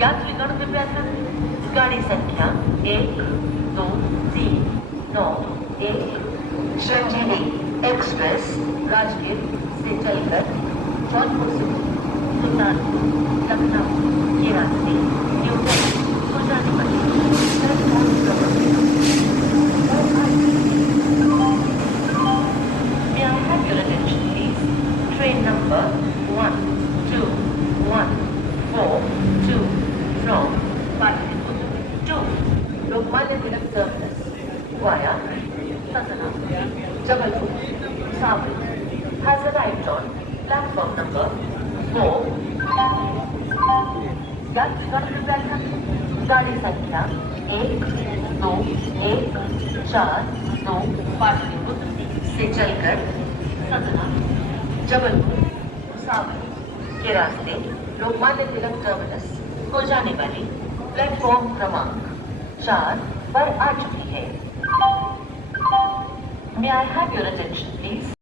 यात्रीगण कृपया ध्यान दें। गाड़ी संख्या 1 2 3 9 1 संजीवनी एक्सप्रेस राजगीर से चलकर जौनपुर से सुल्तानपुर लखनऊ के रास्ते न्यू दिल्ली को जाने वाली प्लेटफॉर्म क्रमांक। May I have your attention, please? Train number 1214 from Patliputra to Lokmanya Tilak Terminus via Satana, Jabalpur, Savli has arrived on platform number 4. गाड़ी संख्या 1 2 1 4 2 पाटलिपुत्र से चलकर सतना जबलपुर सावली के रास्ते लोकमान्य तिलक टर्मिनस को जाने वाली प्लेटफॉर्म क्रमांक 4 पर आ चुकी है। May I have your attention, please?